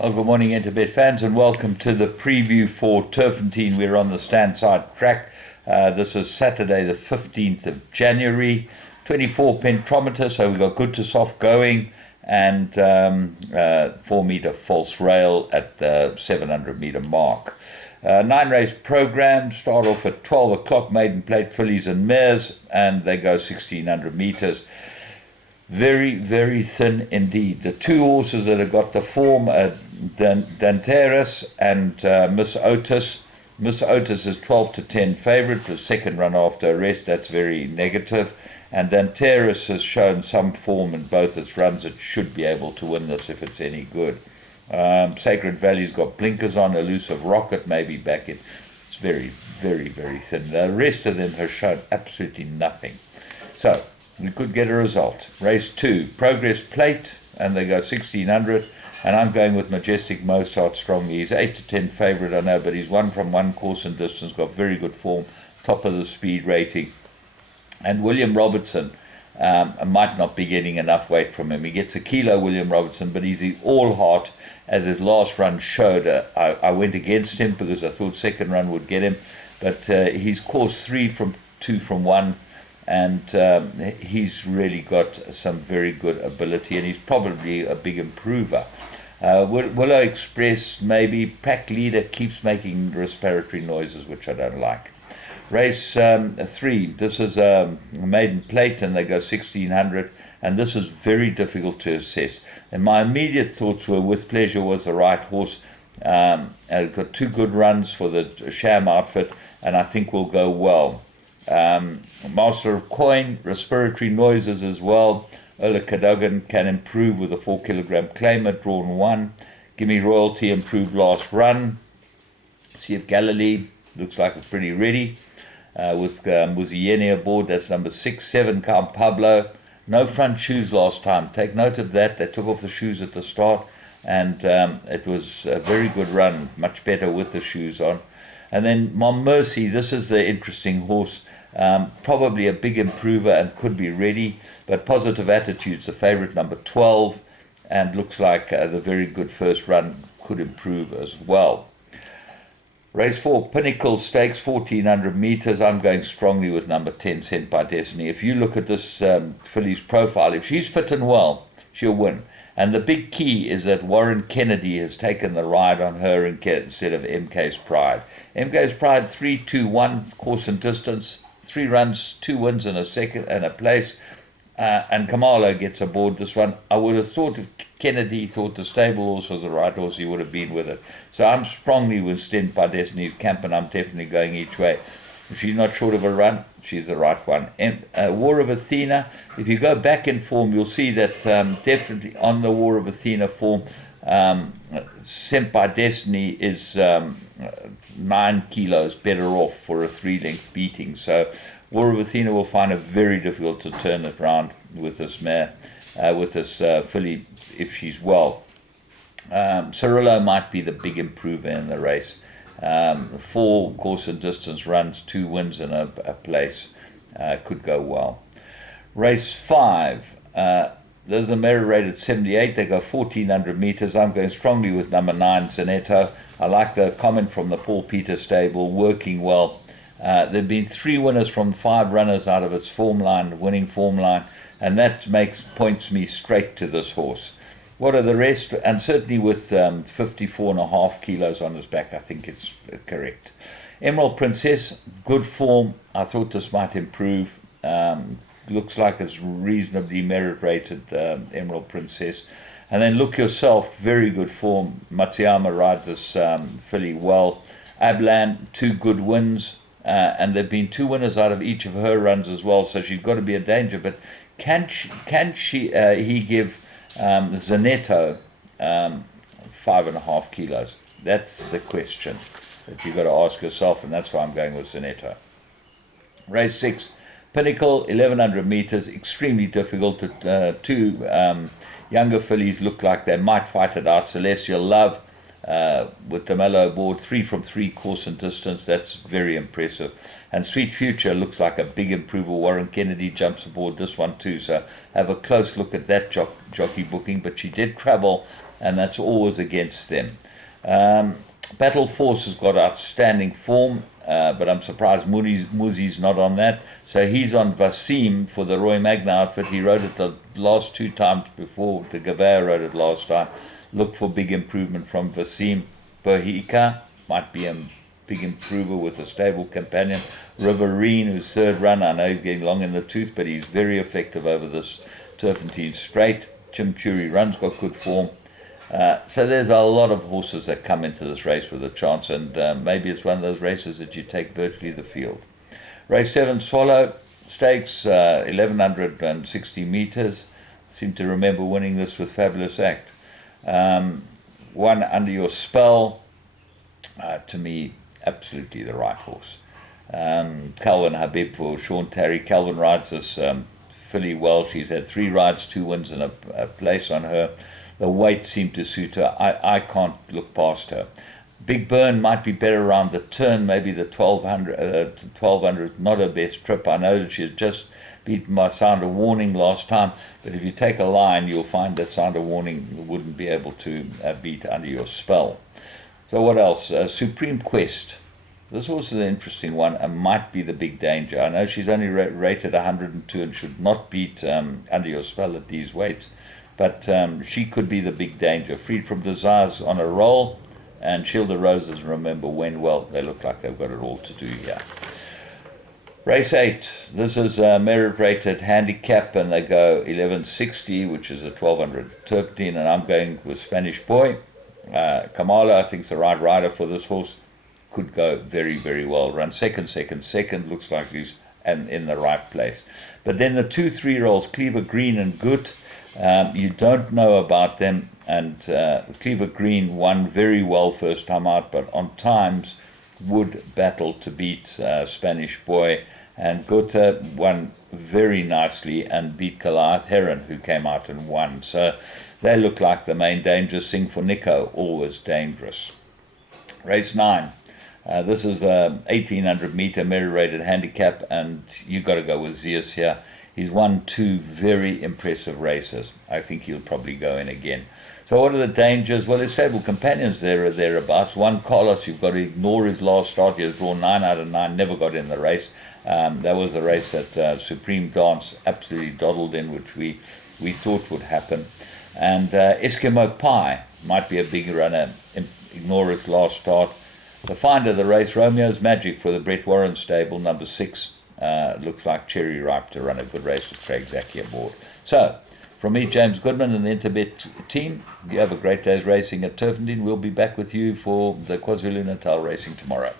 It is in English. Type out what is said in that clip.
Well, good morning, Interbet fans, and welcome to the preview for Turffontein. We're on the Standside track. This is Saturday, the 15th of January. 24 pentometer, so we've got good to soft going, and 4 meter false rail at the 700 meter mark. 9 race program, start off at 12 o'clock, maiden plate fillies and mares, and they go 1600 meters. Very, very thin indeed. The two horses that have got the form are Danteras and Miss Otis. Miss Otis is 12 to 10 favourite, the second run after a rest. That's very negative. And Danteras has shown some form in both its runs. It should be able to win this if it's any good. Sacred Valley's got blinkers on. Elusive Rocket may be back in. It's very, very, very thin. The rest of them have shown absolutely nothing. So we could get a result. Race 2, Progress Plate, and they go 1600, and I'm going with Majestic Mozart strongly. He's 8 to 10 favourite, I know, but he's won from one course and distance, got very good form, top of the speed rating. And William Robertson might not be getting enough weight from him. He gets a kilo, William Robertson, but he's all heart, as his last run showed. I went against him because I thought second run would get him, but he's course 3 from 2 from 1. And he's really got some very good ability, and he's probably a big improver. Willow Express, maybe. Pack Leader keeps making respiratory noises, which I don't like. Race 3, this is a maiden plate, and they go 1600, and this is very difficult to assess. And my immediate thoughts were With Pleasure was the right horse. It got 2 good runs for the sham outfit, and I think will go well. Master of Coin, respiratory noises as well. Ola Cadogan can improve with a 4 kilogram claimer, drawn 1. Gimme Royalty, improved last run. Sea of Galilee looks like it's pretty ready. With Muzieni aboard, that's number 6. 7, Count Pablo. No front shoes last time. Take note of that. They took off the shoes at the start, and it was a very good run, much better with the shoes on. And then Mon Mercy, this is the interesting horse. Probably a big improver and could be ready, but Positive Attitude's the favourite, number 12, and looks like the very good first run could improve as well. Race 4, Pinnacle Stakes, 1400 metres. I'm going strongly with number 10, Sent by Destiny. If you look at this filly's profile, if she's fit and well, she'll win. And the big key is that Warren Kennedy has taken the ride on her instead of MK's Pride. MK's Pride, 3-2-1 course and distance, 3 runs, 2 wins and a second and a place. And Kamalo gets aboard this one. I would have thought if Kennedy thought the stable horse was the right horse, he would have been with it. So I'm strongly with Stent by Destiny's camp, and I'm definitely going each way. If she's not short of a run, she's the right one. And War of Athena, if you go back in form, you'll see that definitely on the War of Athena form, Sent by Destiny is 9 kilos better off for a 3-length beating. So War of Athena will find it very difficult to turn it around with this mare, with this filly, if she's well. Cirillo might be the big improver in the race. 4 course and distance runs, 2 wins and a place, could go well. Race 5, there's a merit rated 78. They go 1400 metres. I'm going strongly with number 9, Zanetto. I like the comment from the Paul Peter stable, working well. There have been 3 winners from 5 runners out of its form line, winning form line, and that points me straight to this horse. What are the rest? And certainly with 54.5 kilos on his back, I think it's correct. Emerald Princess, good form. I thought this might improve. Looks like it's reasonably merit-rated, Emerald Princess. And then Look Yourself, very good form. Matsuyama rides this filly well. Ablan, 2 good wins. And there have been 2 winners out of each of her runs as well, so she's got to be a danger. But can he give Zanetto 5.5 kilos? That's the question that you've got to ask yourself, and that's why I'm going with Zanetto. Race 6, Pinnacle, 1100 metres, extremely difficult. 2 younger fillies look like they might fight it out. Celestial Love with the Mellow board, 3 from 3 course and distance. That's very impressive. And Sweet Future looks like a big improver. Warren Kennedy jumps aboard this one too. So have a close look at that jockey booking. But she did travel and that's always against them. Battle Force has got outstanding form, but I'm surprised Muzi's not on that. So he's on Vasim for the Roy Magna outfit. He rode it the last 2 times before. De Gavea rode it last time. Look for big improvement from Vasim. Bohica might be a big improver with a stable companion. Riverine, who's third run, I know he's getting long in the tooth, but he's very effective over this Turffontein straight. Chimchuri Run's got good form. So there's a lot of horses that come into this race with a chance, and maybe it's one of those races that you take virtually the field. Race 7, Swallow Stakes, 1160 meters. Seem to remember winning this with Fabulous Act. One Under Your Spell, to me, absolutely the right horse. Calvin Habib for Sean Terry. Calvin rides this filly well. She's had 3 rides, 2 wins, and a place on her. The weight seemed to suit her. I can't look past her. Big Burn might be better around the turn. Maybe the 1200 not her best trip. I know that she has just beaten by Sound of Warning last time, but if you take a line, you'll find that Sound of Warning wouldn't be able to beat Under Your Spell. So what else? Supreme Quest. This horse is an interesting one and might be the big danger. I know she's only rated 102 and should not beat Under Your Spell at these weights, but she could be the big danger. Freed from Desires on a roll, and Shield of Roses, remember when, well, they look like they've got it all to do here. Race 8, this is a merit-rated handicap, and they go 1160, which is a 1200 Turpentine, and I'm going with Spanish Boy. Kamala, I think, is the right rider for this horse. Could go very, very well. Run second. Looks like he's in the right place. But then the 2 3-year-olds, Cleaver Green and Good, you don't know about them. And Cleaver Green won very well first time out, but on times would battle to beat Spanish Boy. And Gota won very nicely and beat Goliath Heron, who came out and won. So they look like the main danger. Sing for Nico, always dangerous. Race 9. This is a 1800 meter merit-rated handicap, and you got to go with Zeus here. He's won 2 very impressive races. I think he'll probably go in again. So what are the dangers? Well, his stable companions there or thereabouts. One, Carlos, you've got to ignore his last start. He has drawn 9 out of 9, never got in the race. That was a race that Supreme Dance absolutely dawdled in, which we thought would happen. And Eskimo Pie might be a big runner. Ignore his last start. The finder of the race, Romeo's Magic for the Brett Warren stable, number 6. Looks like cherry ripe to run a good race with Craig Zaki aboard. So, from me, James Goodman and the Interbet team, you have a great day's racing at Turffontein. We'll be back with you for the KwaZulu-Natal racing tomorrow.